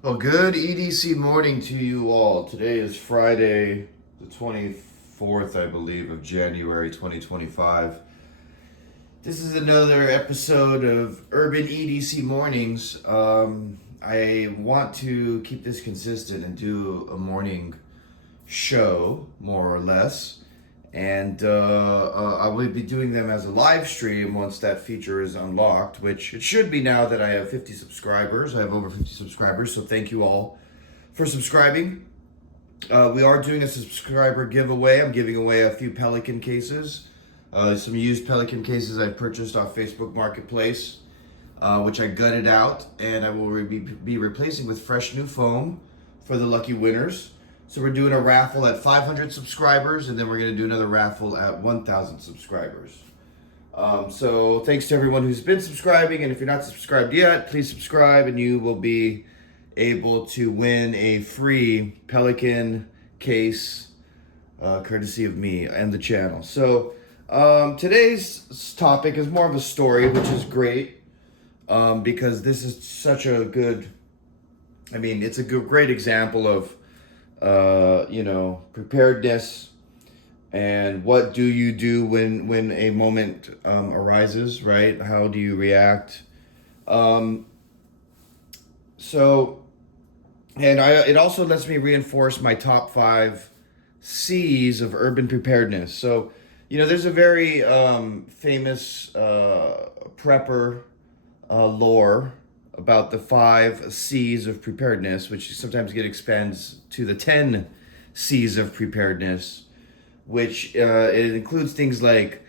Well, good EDC morning to you all. Today is Friday, the 24th, I believe, of January 2025. This is another episode of Urban EDC Mornings. I want to keep this consistent and do a morning show, more or less. And I will be doing them as a live stream once that feature is unlocked, which it should be now that I have 50 subscribers. I have over 50 subscribers, so thank you all for subscribing. We are doing a subscriber giveaway. I'm giving away a few Pelican cases, some used Pelican cases I purchased off Facebook Marketplace, which I gutted out, and I will be replacing with fresh new foam for the lucky winners. So we're doing a raffle at 500 subscribers, and then we're going to do another raffle at 1,000 subscribers. So thanks to everyone who's been subscribing, and if you're not subscribed yet, please subscribe, and you will be able to win a free Pelican case, courtesy of me and the channel. So today's topic is more of a story, which is great, because this is such a good, it's a great example of preparedness and what do you do when a moment arises, right? How do you react? It also lets me reinforce my top 5 C's of urban preparedness. So, there's a very famous prepper lore about the 5 C's of preparedness, which sometimes get expanded to the 10 C's of preparedness, which it includes things like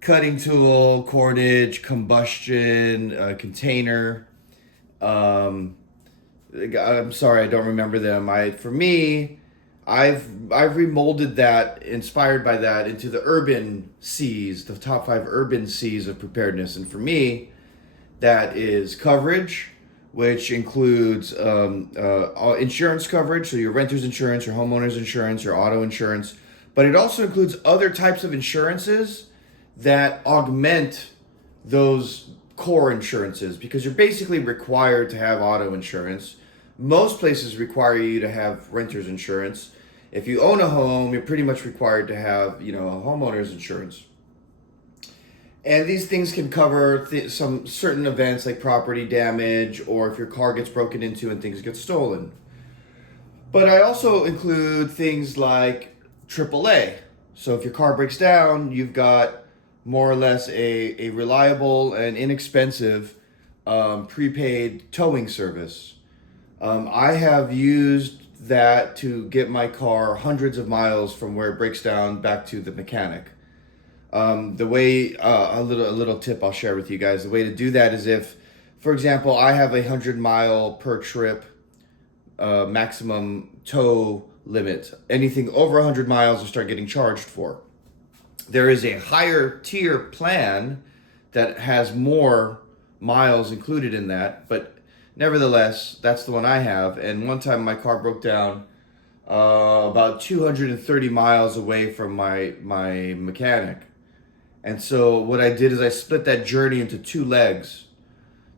cutting tool, cordage, combustion, container. I'm sorry, I don't remember them. I've remolded that, inspired by that, into the urban C's, the top 5 urban C's of preparedness, and for me, that is coverage, which includes insurance coverage, so your renter's insurance, your homeowner's insurance, your auto insurance. But it also includes other types of insurances that augment those core insurances, because you're basically required to have auto insurance. Most places require you to have renter's insurance. If you own a home, you're pretty much required to have, a homeowner's insurance. And these things can cover some certain events like property damage, or if your car gets broken into and things get stolen. But I also include things like AAA. So if your car breaks down, you've got more or less a reliable and inexpensive prepaid towing service. I have used that to get my car hundreds of miles from where it breaks down back to the mechanic. The way a little tip I'll share with you guys. The way to do that is if, for example, I have 100-mile per trip maximum tow limit. Anything over 100 miles, you start getting charged for. There is a higher tier plan that has more miles included in that, but nevertheless, that's the one I have. And one time my car broke down about 230 miles away from my mechanic. And so what I did is I split that journey into 2 legs.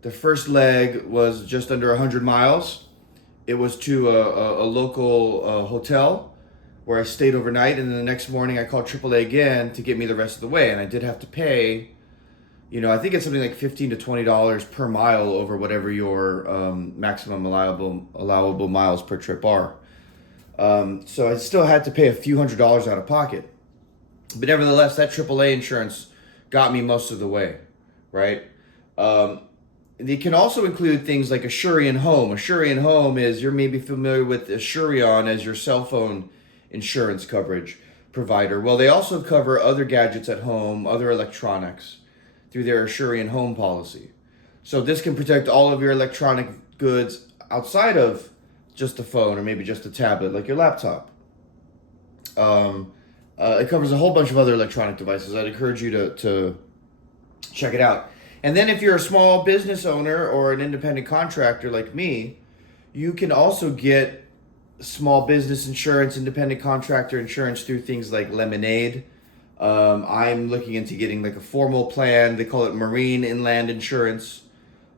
The first leg was just under 100 miles. It was to a local hotel where I stayed overnight. And then the next morning I called AAA again to get me the rest of the way. And I did have to pay, I think it's something like $15 to $20 per mile over whatever your maximum allowable miles per trip are. So I still had to pay a few $100s out of pocket. But nevertheless, that AAA insurance got me most of the way, right? It can also include things like Assurion Home. Assurion Home is, you're maybe familiar with Assurion as your cell phone insurance coverage provider. Well, they also cover other gadgets at home, other electronics, through their Assurion Home policy. So this can protect all of your electronic goods outside of just a phone or maybe just a tablet, like your laptop. It covers a whole bunch of other electronic devices. I'd encourage you to check it out. And then if you're a small business owner or an independent contractor like me, you can also get small business insurance, independent contractor insurance through things like Lemonade. I'm looking into getting like a formal plan. They call it marine inland insurance.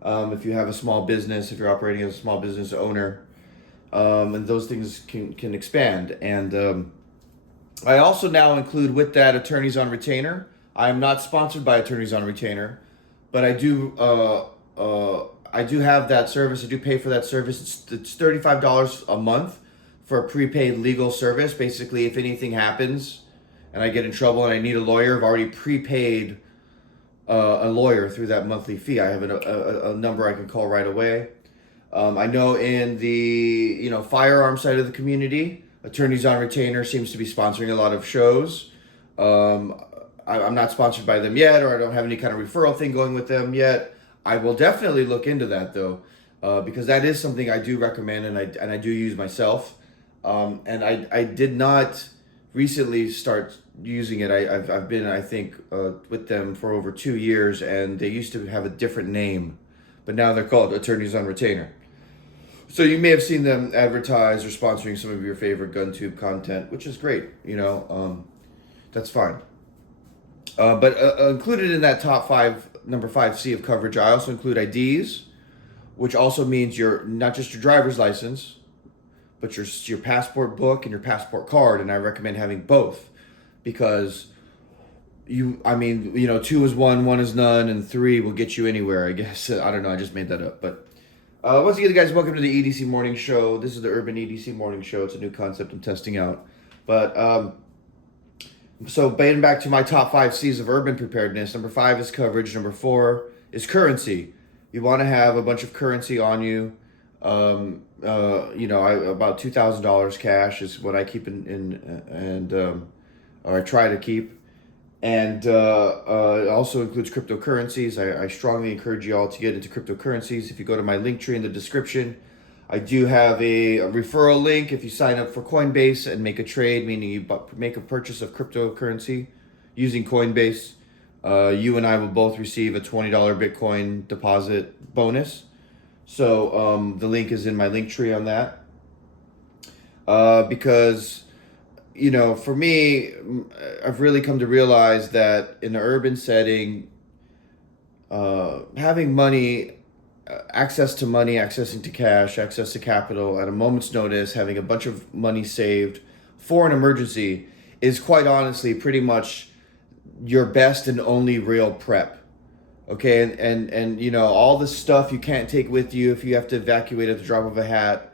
If you have a small business, if you're operating as a small business owner. and those things can expand. And I also now include with that attorneys on retainer. I am not sponsored by attorneys on retainer, but I do have that service. I do pay for that service. It's $35 a month for a prepaid legal service. Basically, if anything happens and I get in trouble and I need a lawyer, I've already prepaid a lawyer through that monthly fee. I have a number I can call right away. I know in the firearm side of the community, Attorneys on Retainer seems to be sponsoring a lot of shows. I'm not sponsored by them yet, or I don't have any kind of referral thing going with them yet. I will definitely look into that though, because that is something I do recommend and I do use myself. And I did not recently start using it. I've been, I think, with them for over 2 years, and they used to have a different name, but now they're called Attorneys on Retainer. So you may have seen them advertise or sponsoring some of your favorite GunTube content, which is great. That's fine. But included in that top five, number 5C of coverage, I also include IDs, which also means not just your driver's license, but your passport book and your passport card. And I recommend having both, because two is one is none, and 3 will get you anywhere, I guess. I don't know, I just made that up. But once again, guys, welcome to the EDC Morning Show. This is the Urban EDC Morning Show. It's a new concept I'm testing out. But so getting back to my top 5 C's of urban preparedness, number 5 is coverage. Number 4 is currency. You want to have a bunch of currency on you. About $2,000 cash is what I keep or I try to keep. And it also includes cryptocurrencies. I strongly encourage you all to get into cryptocurrencies. If you go to my link tree in the description, I do have a referral link. If you sign up for Coinbase and make a trade, meaning you make a purchase of cryptocurrency using Coinbase, you and I will both receive a $20 Bitcoin deposit bonus. So the link is in my link tree on that. Because for me, I've really come to realize that in an urban setting, having money, access to money, accessing to cash, access to capital at a moment's notice, having a bunch of money saved for an emergency is quite honestly pretty much your best and only real prep. Okay, and all the stuff you can't take with you if you have to evacuate at the drop of a hat.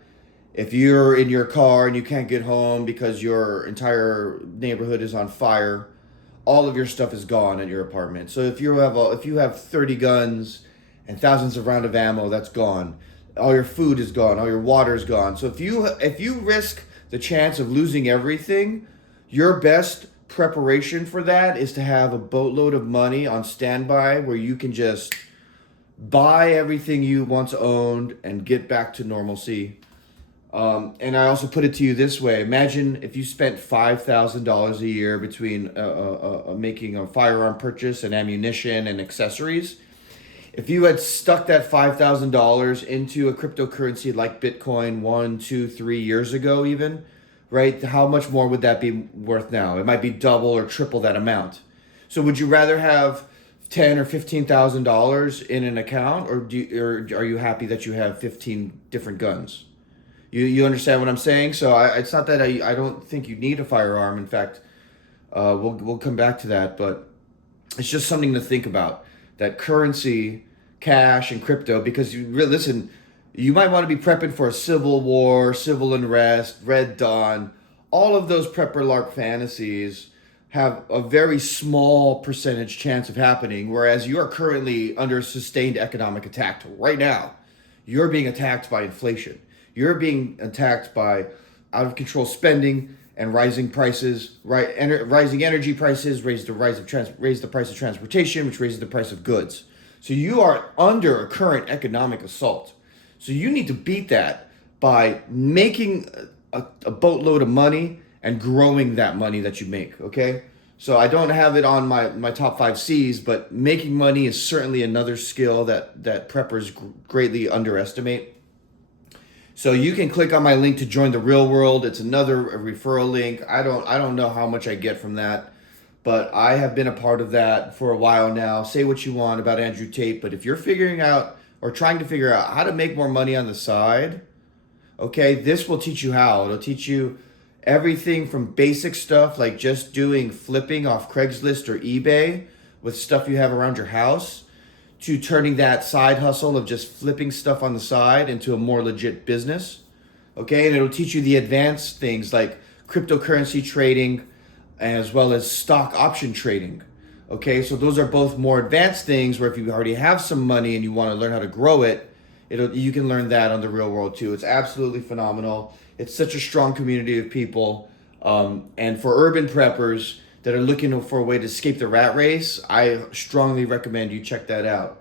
If you're in your car and you can't get home because your entire neighborhood is on fire, all of your stuff is gone in your apartment. So if you have 30 guns and thousands of rounds of ammo, that's gone. All your food is gone. All your water is gone. So if you risk the chance of losing everything, your best preparation for that is to have a boatload of money on standby where you can just buy everything you once owned and get back to normalcy. And I also put it to you this way. Imagine if you spent $5,000 a year between making a firearm purchase and ammunition and accessories. If you had stuck that $5,000 into a cryptocurrency like Bitcoin 1, 2, 3 years ago even, right? How much more would that be worth now? It might be double or triple that amount. So would you rather have $10,000 or $15,000 in an account, or are you happy that you have 15 different guns? You understand what I'm saying? So it's not that I don't think you need a firearm. In fact, we'll come back to that, but it's just something to think about. That currency, cash, and crypto, because you might want to be prepping for a civil war, civil unrest, Red Dawn. All of those prepper LARP fantasies have a very small percentage chance of happening, whereas you are currently under sustained economic attack right now. You're being attacked by inflation. You're being attacked by out of control spending and rising prices, right? Rising energy prices raise the price of transportation, which raises the price of goods. So you are under a current economic assault. So you need to beat that by making a boatload of money and growing that money that you make. Okay. So I don't have it on my top 5 C's, but making money is certainly another skill that preppers greatly underestimate. So you can click on my link to join the real world. It's another referral link. I don't know how much I get from that, but I have been a part of that for a while now. Say what you want about Andrew Tate, but if you're figuring out or trying to figure out how to make more money on the side, Okay, this will teach you how. It'll teach you everything from basic stuff like just doing flipping off Craigslist or eBay with stuff you have around your house to turning that side hustle of just flipping stuff on the side into a more legit business. Okay, and it'll teach you the advanced things like cryptocurrency trading as well as stock option trading. Okay, so those are both more advanced things where if you already have some money and you want to learn how to grow it, you can learn that on the real world too. It's absolutely phenomenal. It's such a strong community of people. And for urban preppers that are looking for a way to escape the rat race, I strongly recommend you check that out.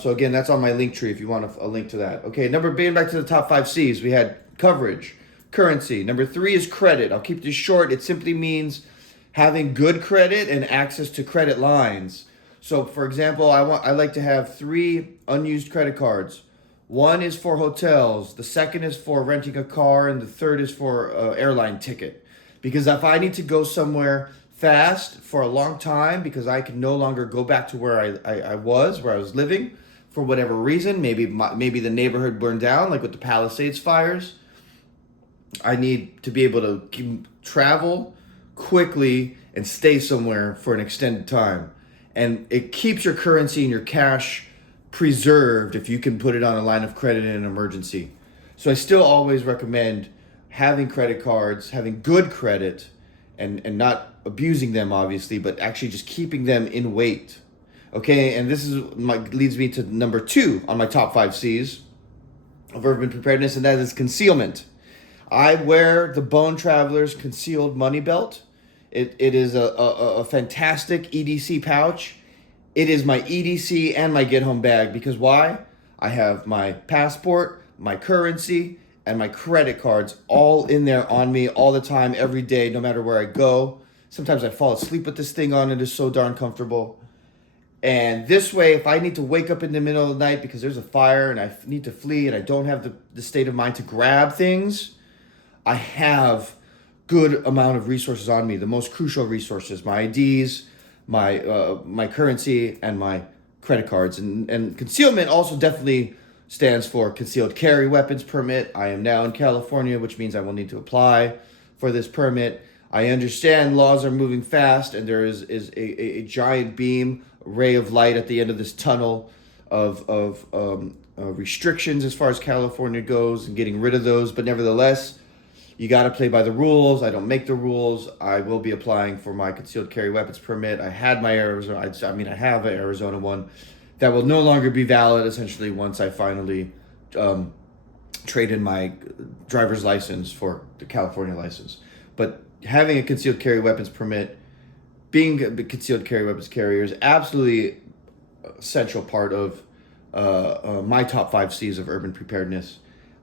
So again, that's on my link tree if you want a link to that. Okay, being back to the top 5 C's, we had coverage, currency. Number 3 is credit. I'll keep this short. It simply means having good credit and access to credit lines. So for example, I like to have 3 unused credit cards. One is for hotels, the second is for renting a car, and the third is for an airline ticket. Because if I need to go somewhere fast for a long time because I can no longer go back to where I was living for whatever reason, maybe the neighborhood burned down like with the Palisades fires, I need to be able to travel quickly and stay somewhere for an extended time. And it keeps your currency and your cash preserved if you can put it on a line of credit in an emergency. So I still always recommend having credit cards, having good credit, and not abusing them obviously, but actually just keeping them in weight. Okay, and this leads me to number 2 on my top 5 C's of urban preparedness, and that is concealment. I wear the Bone Traveler's concealed money belt. It is a fantastic EDC pouch. It is my EDC and my get home bag because why? I have my passport, my currency, and my credit cards all in there on me all the time, every day, no matter where I go. Sometimes I fall asleep with this thing on. It is so darn comfortable. And this way, if I need to wake up in the middle of the night because there's a fire and I need to flee and I don't have the state of mind to grab things, I have good amount of resources on me, the most crucial resources, my IDs, my currency, and my credit cards. And concealment also definitely stands for concealed carry weapons permit. I am now in California, which means I will need to apply for this permit. I understand laws are moving fast, and there is a giant beam, ray of light at the end of this tunnel of restrictions as far as California goes and getting rid of those. But nevertheless, you got to play by the rules. I don't make the rules. I will be applying for my concealed carry weapons permit. I had my Arizona, I have an Arizona one that will no longer be valid essentially once I finally trade in my driver's license for the California license. But having a concealed carry weapons permit, being a concealed carry weapons carrier is absolutely essential part of my top 5 C's of urban preparedness.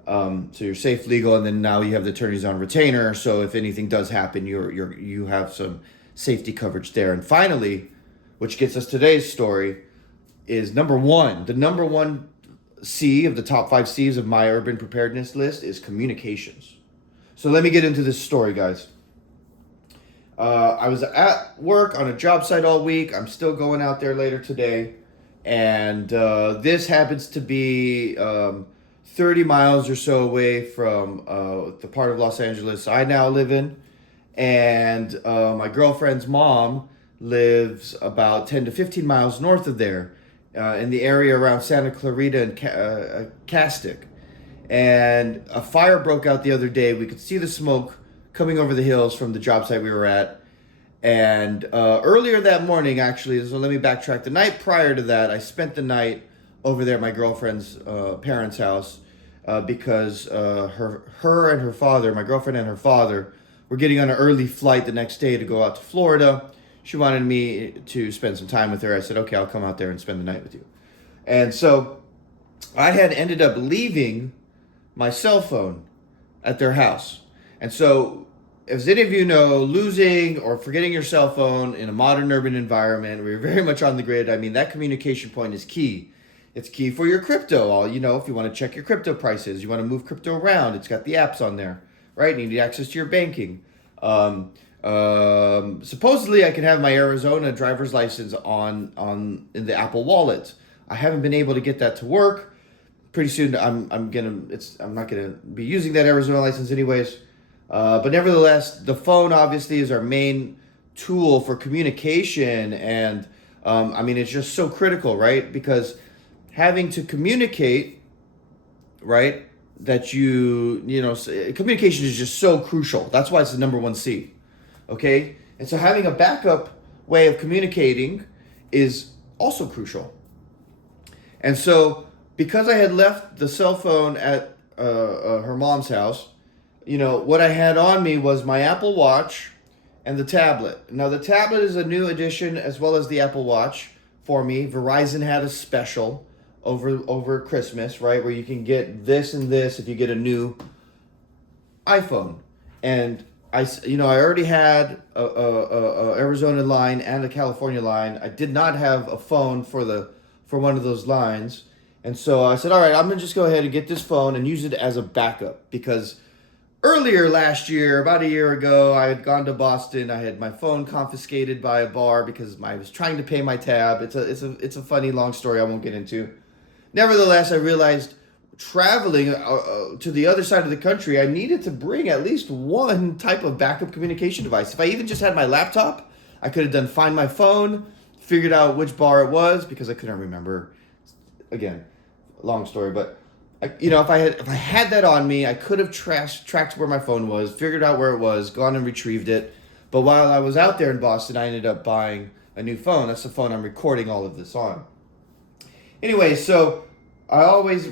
So you're safe, legal, and then now you have the attorneys on retainer. So if anything does happen, you have some safety coverage there. And finally, which gets us today's story, is number 1. The number 1 C of the top 5 C's of my urban preparedness list is communications. So let me get into this story, guys. I was at work on a job site all week. I'm still going out there later today. And this happens to be 30 miles or so away from the part of Los Angeles I now live in. And my girlfriend's mom lives about 10 to 15 miles north of there, in the area around Santa Clarita and Castic. And a fire broke out the other day. We could see the smoke coming over the hills from the job site we were at. And earlier that morning, actually, so let me backtrack. The night prior to that, I spent the night over there at my girlfriend's parents' house because her and her father, my girlfriend and her father, were getting on an early flight the next day to go out to Florida. She wanted me to spend some time with her. I said, okay, I'll come out there and spend the night with you. And so I had ended up leaving my cell phone at their house. And so, as any of you know, losing or forgetting your cell phone in a modern urban environment where you're very much on the grid, I mean, that communication point is key. It's key for your crypto. If you want to check your crypto prices, you want to move crypto around, it's got the apps on there, right? You need access to your banking. Supposedly I can have my Arizona driver's license in the Apple Wallet. I haven't been able to get that to work. pretty soon I'm not gonna be using that Arizona license anyways. But nevertheless, the phone obviously is our main tool for communication, and I mean it's just so critical, right? Because having to communicate, right? That communication is just so crucial. That's why it's the number one C. Okay, and so having a backup way of communicating is also crucial. And so, because I had left the cell phone at her mom's house, what I had on me was my Apple Watch and the tablet. Now, the tablet is a new addition as well as the Apple Watch for me. Verizon had a special over Christmas, right, where you can get this and this if you get a new iPhone. And I already had a Arizona line and a California line. I did not have a phone for one of those lines. And so I said, all right, I'm going to just go ahead and get this phone and use it as a backup, because earlier last year, about a year ago, I had gone to Boston. I had my phone confiscated by a bar because I was trying to pay my tab. It's a funny long story I won't get into. Nevertheless, I realized traveling to the other side of the country, I needed to bring at least one type of backup communication device. If I even just had my laptop, I could have done Find My Phone, figured out which bar it was because I couldn't remember. Again, long story, but if I had that on me, I could have tracked where my phone was, figured out where it was, gone and retrieved it. But while I was out there in Boston, I ended up buying a new phone. That's the phone I'm recording all of this on. Anyway, so I always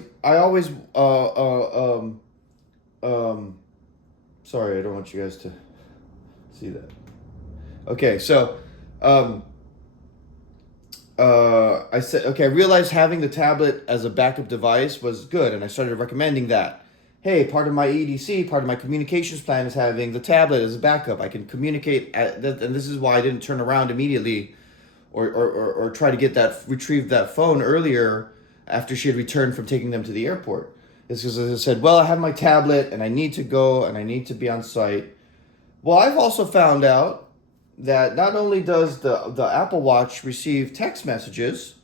sorry, I don't want you guys to see that. Okay, so I said, okay, I realized having the tablet as a backup device was good, and I started recommending that. Hey, part of my EDC, part of my communications plan is having the tablet as a backup. I can communicate, and this is why I didn't turn around immediately or try to retrieve that phone earlier after she had returned from taking them to the airport. It's because I said, well, I have my tablet, and I need to go, and I need to be on site. Well, I've also found out that not only does the Apple Watch receive text messages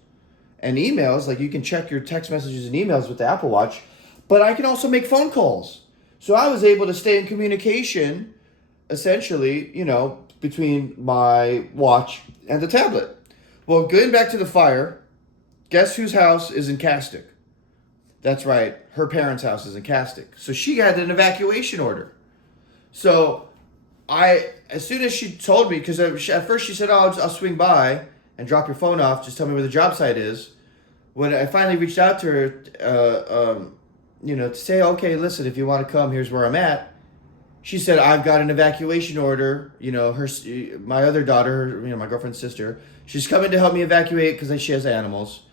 and emails, like you can check your text messages and emails with the Apple Watch, but I can also make phone calls. So I was able to stay in communication, essentially, between my watch and the tablet. Well, getting back to the fire, guess whose house is in Castic? That's right, her parents' house is in Castic. So she had an evacuation order. So as soon as she told me, because at first she said, oh, I'll swing by and drop your phone off, just tell me where the job site is. When I finally reached out to her, to say, okay, listen, if you want to come, here's where I'm at. She said, I've got an evacuation order. My other daughter, my girlfriend's sister, she's coming to help me evacuate because she has animals.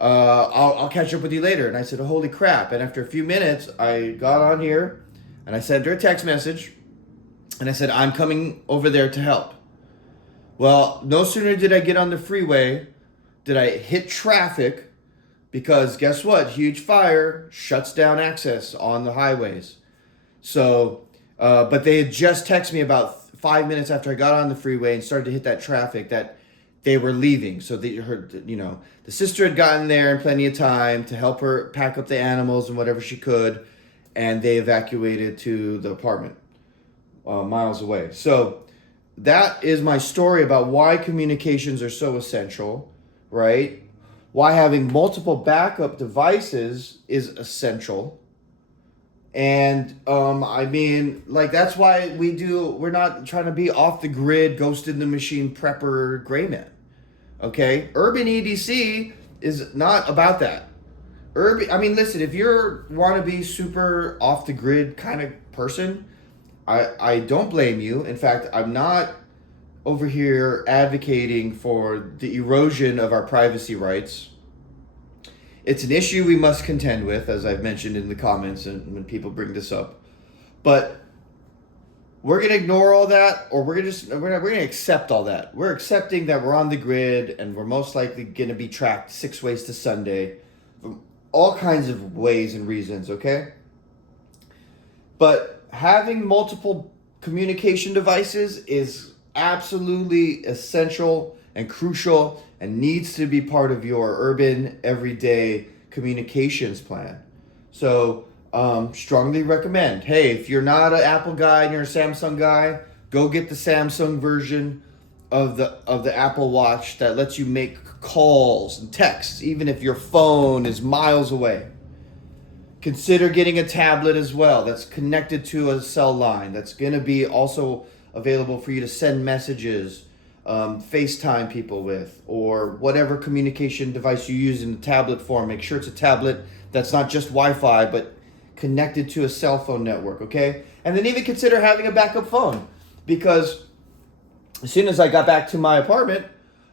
I'll catch up with you later. And I said, oh, holy crap. And after a few minutes, I got on here and I sent her a text message. And I said, I'm coming over there to help. Well, no sooner did I get on the freeway, did I hit traffic, because guess what? Huge fire shuts down access on the highways. So, but they had just texted me about 5 minutes after I got on the freeway and started to hit that traffic that they were leaving. So they heard, the sister had gotten there in plenty of time to help her pack up the animals and whatever she could, and they evacuated to the apartment. Miles away. So that is my story about why communications are so essential, right? Why having multiple backup devices is essential. And that's why we're not trying to be off the grid, ghost in the machine prepper gray man. Okay? Urban EDC is not about that. Listen, if you want to be super off the grid kind of person, I don't blame you. In fact, I'm not over here advocating for the erosion of our privacy rights. It's an issue we must contend with, as I've mentioned in the comments and when people bring this up. But we're going to ignore all that, or we're going to accept all that. We're accepting that we're on the grid and we're most likely going to be tracked 6 ways to Sunday from all kinds of ways and reasons, okay? But having multiple communication devices is absolutely essential and crucial and needs to be part of your urban, everyday communications plan. So strongly recommend, hey, if you're not an Apple guy and you're a Samsung guy, go get the Samsung version of the Apple Watch that lets you make calls and texts even if your phone is miles away. Consider getting a tablet as well that's connected to a cell line, that's going to be also available for you to send messages, FaceTime people with, or whatever communication device you use in the tablet form. Make sure it's a tablet that's not just Wi-Fi, but connected to a cell phone network, okay? And then even consider having a backup phone, because as soon as I got back to my apartment,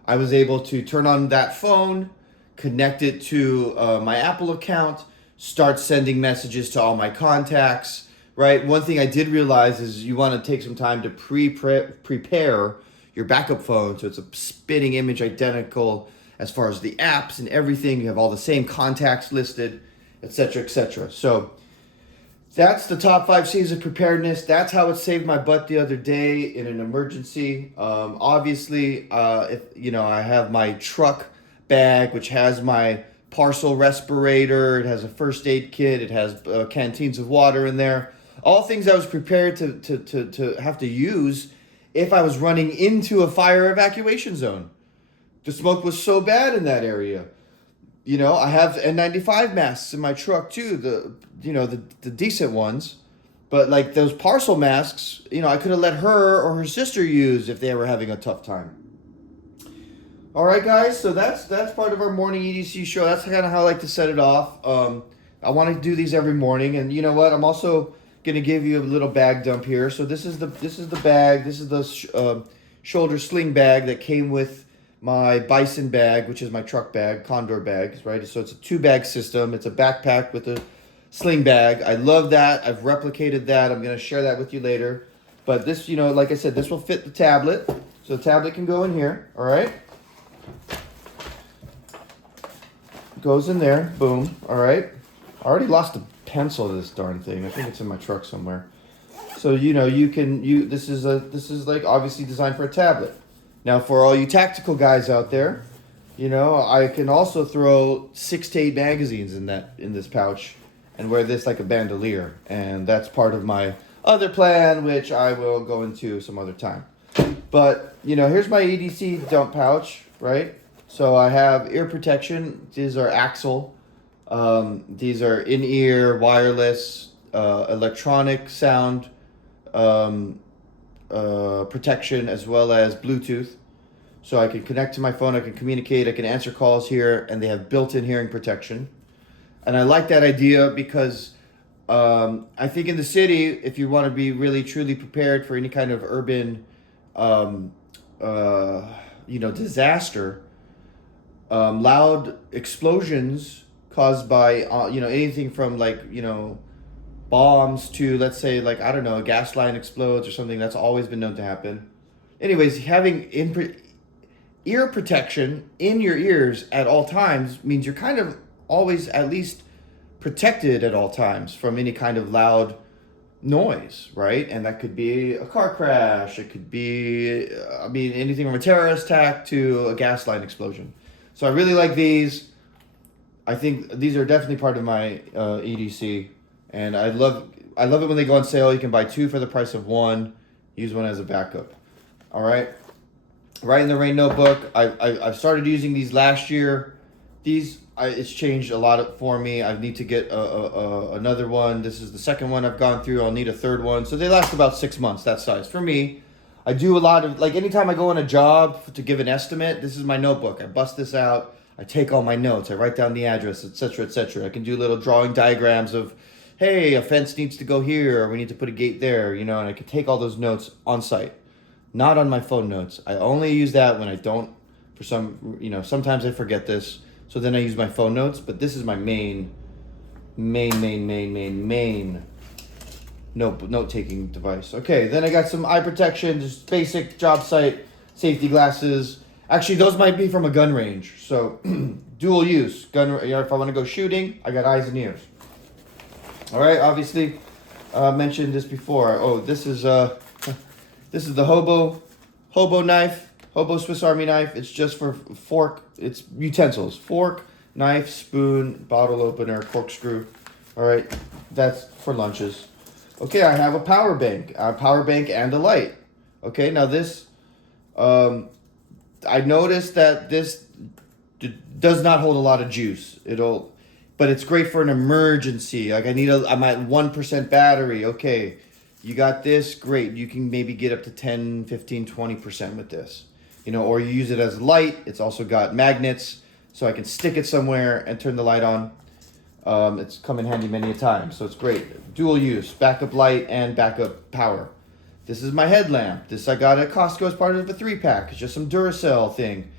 I was able to turn on that phone, connect it to my Apple account, start sending messages to all my contacts, right? One thing I did realize is you want to take some time to prepare your backup phone so it's a spitting image identical as far as the apps and everything. You have all the same contacts listed, etc., etc. So that's the top 5 C's of preparedness. That's how it saved my butt the other day in an emergency. Obviously, if I have my truck bag, which has my parcel respirator, it has a first aid kit, it has canteens of water in there. All things I was prepared to have to use if I was running into a fire evacuation zone. The smoke was so bad in that area. I have N95 masks in my truck too, the decent ones. But like those parcel masks, I could have let her or her sister use if they were having a tough time. All right, guys, so that's part of our morning EDC show. That's kind of how I like to set it off. I want to do these every morning, and you know what? I'm also gonna give you a little bag dump here. So this is the bag. This is the shoulder sling bag that came with my Bison bag, which is my truck bag, Condor bag, right? So it's a 2-bag system. It's a backpack with a sling bag. I love that. I've replicated that. I'm gonna share that with you later. But this, like I said, this will fit the tablet. So the tablet can go in here. All right. Goes in there, boom. All right. I already lost a pencil to this darn thing. I think it's in my truck somewhere. So this is like obviously designed for a tablet. Now for all you tactical guys out there, I can also throw 6 to 8 magazines in this pouch and wear this like a bandolier, and that's part of my other plan, which I will go into some other time. But here's my EDC dump pouch, right? So I have ear protection. These are Axle. These are in-ear, wireless, electronic sound protection, as well as Bluetooth. So I can connect to my phone, I can communicate, I can answer calls here, and they have built-in hearing protection. And I like that idea because I think in the city, if you want to be really truly prepared for any kind of urban disaster, loud explosions caused by anything from bombs to, let's say, a gas line explodes or something. That's always been known to happen. Anyways, having ear protection in your ears at all times means you're kind of always at least protected at all times from any kind of loud noise, right? And that could be a car crash. It could be, anything from a terrorist attack to a gas line explosion. So I really like these. I think these are definitely part of my EDC, and I love it when they go on sale. You can buy 2 for the price of 1. Use one as a backup. All right. Right in the Rain notebook. I've started using these last year. It's changed a lot for me. I need to get another one. This is the second one I've gone through. I'll need a third one. So they last about 6 months, that size. For me, I do a lot of, anytime I go on a job to give an estimate, this is my notebook. I bust this out. I take all my notes. I write down the address, etc., etc. I can do little drawing diagrams of, hey, a fence needs to go here, or we need to put a gate there, and I can take all those notes on site. Not on my phone notes. I only use that when I don't, sometimes I forget this. So then I use my phone notes, but this is my main note-taking device. Okay, then I got some eye protection, just basic job site safety glasses. Actually, those might be from a gun range, so dual use. If I want to go shooting, I got eyes and ears. All right, obviously, mentioned this before. Oh, this is the hobo knife. Hobo Swiss Army knife. It's just for fork. It's utensils. Fork, Knife, spoon, bottle opener, corkscrew. All right, that's for lunches. Okay, I have a power bank and a light. Okay, now this, I noticed that this does not hold a lot of juice. But it's great for an emergency. Like I'm at 1% battery. Okay, you got this, great. You can maybe get up to 10, 15, 20% with this. Or you use it as a light. It's also got magnets, so I can stick it somewhere and turn the light on. It's come in handy many a time, so it's great. Dual use, backup light and backup power. This is my headlamp. This I got at Costco as part of a 3-pack. It's just some Duracell thing.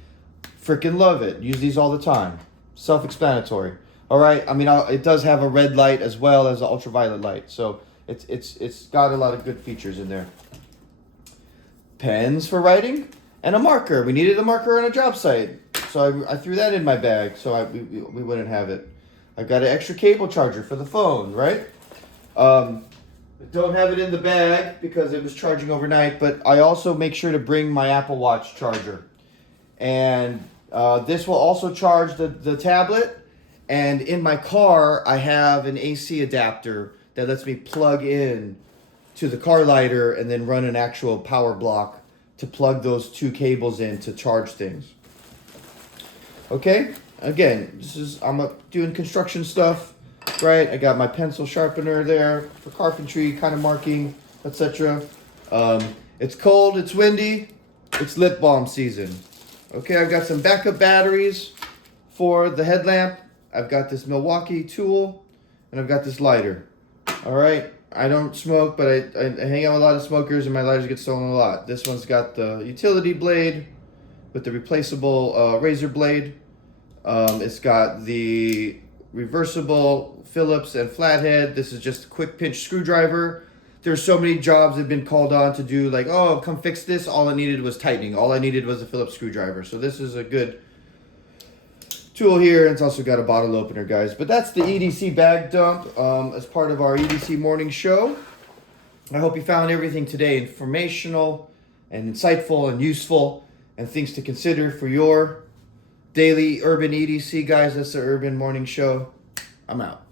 Freaking love it. Use these all the time. Self-explanatory. All right. I mean, it does have a red light as well as an ultraviolet light, so it's got a lot of good features in there. Pens for writing and a marker. We needed a marker on a job site, so I threw that in my bag so we wouldn't have it. I got an extra cable charger for the phone, right? Don't have it in the bag because it was charging overnight, but I also make sure to bring my Apple Watch charger. And this will also charge the tablet. And in my car, I have an AC adapter that lets me plug in to the car lighter and then run an actual power block to plug those 2 cables in to charge things. Okay, again, I'm doing construction stuff, right? I got my pencil sharpener there for carpentry, kind of marking, etc. It's cold, it's windy, it's lip balm season. Okay, I've got some backup batteries for the headlamp. I've got this Milwaukee tool, and I've got this lighter. All right, I don't smoke, but I hang out with a lot of smokers, and my lighters get stolen a lot. This one's got the utility blade with the replaceable razor blade. It's got the reversible Phillips and flathead. This is just a quick pinch screwdriver. There's so many jobs that have been called on to do, like, oh, come fix this. All I needed was tightening. All I needed was a Phillips screwdriver. So this is a good tool here, and it's also got a bottle opener, guys. But that's the EDC bag dump as part of our EDC morning show. I hope you found everything today informational and insightful and useful and things to consider for your daily urban EDC, guys. That's the Urban Morning Show. I'm out.